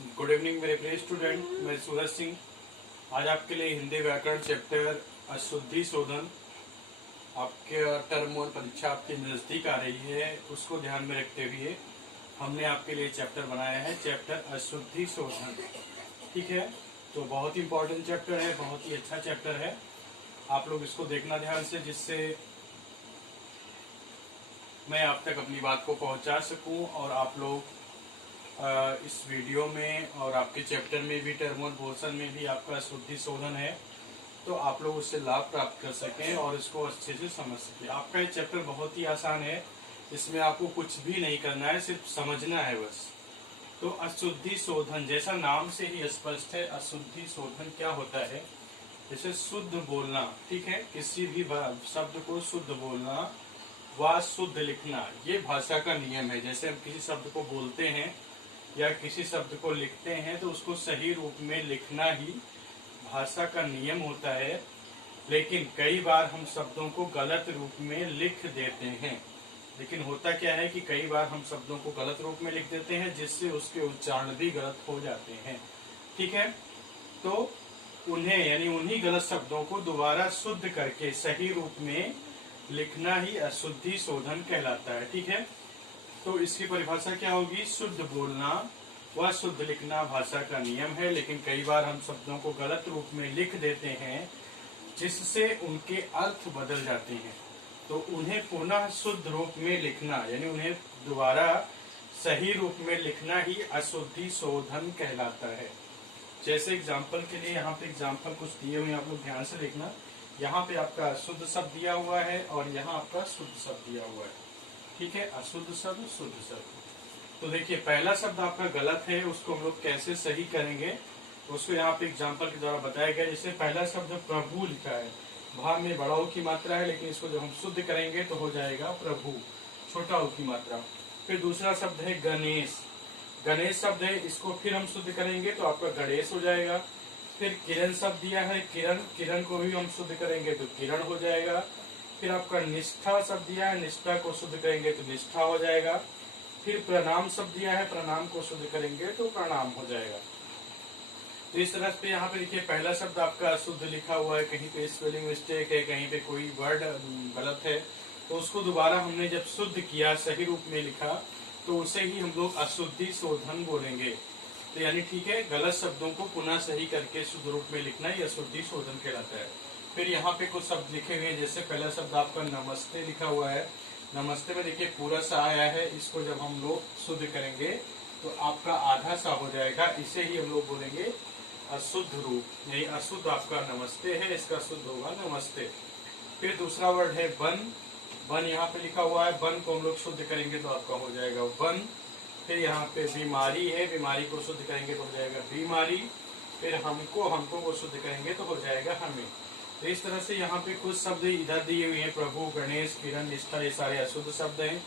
Good evening मेरे प्रिय student, मैं सूरज सिंह आज आपके लिए हिंदी व्याकरण चैप्टर अशुद्धि शोधन आपके टर्म और परीक्षा आपकी नजदीक आ रही है, उसको ध्यान में रखते हुए हमने आपके लिए चैप्टर बनाया है, चैप्टर अशुद्धि शोधन। ठीक है, तो बहुत ही इंपॉर्टेंट चैप्टर है, बहुत ही अच्छा चैप्टर है। आप लोग इसको देखना ध्यान से, जिससे मैं आप तक अपनी बात को पहुंचा सकूं और आप लोग इस वीडियो में और आपके चैप्टर में भी, टर्म और पोर्शन में भी आपका शुद्धि शोधन है, तो आप लोग उससे लाभ प्राप्त कर सकें और इसको अच्छे से समझ सकें। आपका ये चैप्टर बहुत ही आसान है, इसमें आपको कुछ भी नहीं करना है, सिर्फ समझना है बस। तो अशुद्धि शोधन जैसा नाम से ही स्पष्ट है, अशुद्धि शोधन क्या होता है? जैसे शुद्ध बोलना, ठीक है, किसी भी शब्द को शुद्ध बोलना व शुद्ध लिखना, ये भाषा का नियम है। जैसे हम किसी शब्द को बोलते हैं या किसी शब्द को लिखते हैं तो उसको सही रूप में लिखना ही भाषा का नियम होता है। लेकिन कई बार हम शब्दों को गलत रूप में लिख देते हैं। लेकिन होता क्या है कि कई बार हम शब्दों को गलत रूप में लिख देते हैं, जिससे उसके उच्चारण भी गलत हो जाते हैं। ठीक है, तो उन्हें यानी उन्हीं गलत शब्दों को दोबारा शुद्ध करके सही रूप में लिखना ही अशुद्धि शोधन कहलाता है। ठीक है, तो इसकी परिभाषा क्या होगी? शुद्ध बोलना व शुद्ध लिखना भाषा का नियम है, लेकिन कई बार हम शब्दों को गलत रूप में लिख देते हैं, जिससे उनके अर्थ बदल जाते हैं। तो उन्हें पुनः शुद्ध रूप में लिखना यानी उन्हें दोबारा सही रूप में लिखना ही अशुद्धि शोधन कहलाता है। जैसे एग्जाम्पल के लिए यहाँ पे एग्जाम्पल कुछ दिए हुए हैं, आप लोग ध्यान से देखना। यहाँ पे आपका शुद्ध शब्द दिया हुआ है और यहाँ आपका शुद्ध शब्द दिया हुआ है। ठीक है, अशुद्ध शब्द, शुद्ध शब्द। तो देखिए, पहला शब्द आपका गलत है, उसको हम लोग कैसे सही करेंगे उसको यहाँ पे एग्जाम्पल के द्वारा बताया गया। जैसे पहला शब्द प्रभु लिखा है, भा में बड़ा ऊ की मात्रा है, लेकिन इसको जब हम शुद्ध करेंगे तो हो जाएगा प्रभु, छोटा ऊ की मात्रा। फिर दूसरा शब्द है गणेश, गणेश शब्द है, इसको फिर हम शुद्ध करेंगे तो आपका गणेश हो जाएगा। फिर किरण शब्द दिया है, किरण, किरण को भी हम शुद्ध करेंगे तो किरण हो जाएगा। फिर आपका निष्ठा शब्द दिया है, निष्ठा को शुद्ध करेंगे तो निष्ठा हो जाएगा। फिर प्रणाम शब्द दिया है, प्रणाम को शुद्ध करेंगे तो प्रणाम हो जाएगा। तो इस तरह से यहाँ पे देखिए, पहला शब्द आपका शुद्ध लिखा हुआ है, कहीं पे स्पेलिंग मिस्टेक है, कहीं पे कोई वर्ड गलत है, तो उसको दोबारा हमने जब शुद्ध किया, सही रूप में लिखा, तो उसे ही हम लोग अशुद्धि शोधन बोलेंगे। तो यानी ठीक है, गलत शब्दों को पुनः सही करके शुद्ध रूप में लिखना ही अशुद्धि शोधन कहलाता है। फिर यहाँ पे कुछ शब्द लिखे हुए हैं, जैसे पहला शब्द आपका नमस्ते लिखा हुआ है। नमस्ते में देखिए पूरा सा आया है, इसको जब हम लोग शुद्ध करेंगे तो आपका आधा सा हो जाएगा, इसे ही हम लोग बोलेंगे अशुद्ध रूप। यही अशुद्ध आपका नमस्ते है, इसका शुद्ध होगा नमस्ते। फिर दूसरा वर्ड है वन, वन यहाँ पे लिखा हुआ है, वन को हम लोग शुद्ध करेंगे तो आपका हो जाएगा वन। फिर यहाँ पे बीमारी है, बीमारी को शुद्ध करेंगे तो हो जाएगा बीमारी। फिर हमको, हमको को शुद्ध करेंगे तो हो जाएगा हमें। तो इस तरह से यहाँ पे कुछ शब्द इधर दिए हुए हैं, प्रभु, गणेश, किरण, निष्ठा, ये सारे अशुद्ध शब्द हैं।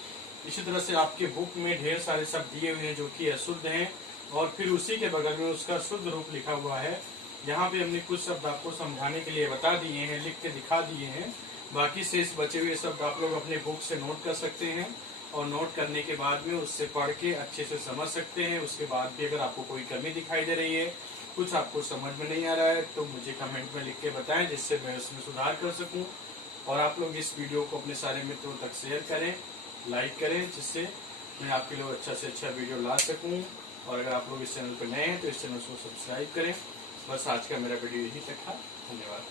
इसी तरह से आपके बुक में ढेर सारे शब्द दिए हुए हैं जो कि अशुद्ध हैं, और फिर उसी के बगल में उसका शुद्ध रूप लिखा हुआ है। यहाँ पे हमने कुछ शब्द आपको समझाने के लिए बता दिए हैं, लिख के दिखा दिए हैं। बाकी शेष बचे हुए शब्द आप लोग अपने बुक से नोट कर सकते हैं, और नोट करने के बाद में उससे पढ़ के अच्छे से समझ सकते हैं। उसके बाद भी अगर आपको कोई कमी दिखाई दे रही है, कुछ आपको समझ में नहीं आ रहा है, तो मुझे कमेंट में लिख के बताएं, जिससे मैं उसमें सुधार कर सकूं। और आप लोग इस वीडियो को अपने सारे मित्रों तक शेयर करें, लाइक करें, जिससे मैं आपके लिए अच्छा से अच्छा वीडियो ला सकूं। और अगर आप लोग इस चैनल पर नए हैं तो इस चैनल को सब्सक्राइब करें। बस आज का मेरा वीडियो यही तक था। धन्यवाद।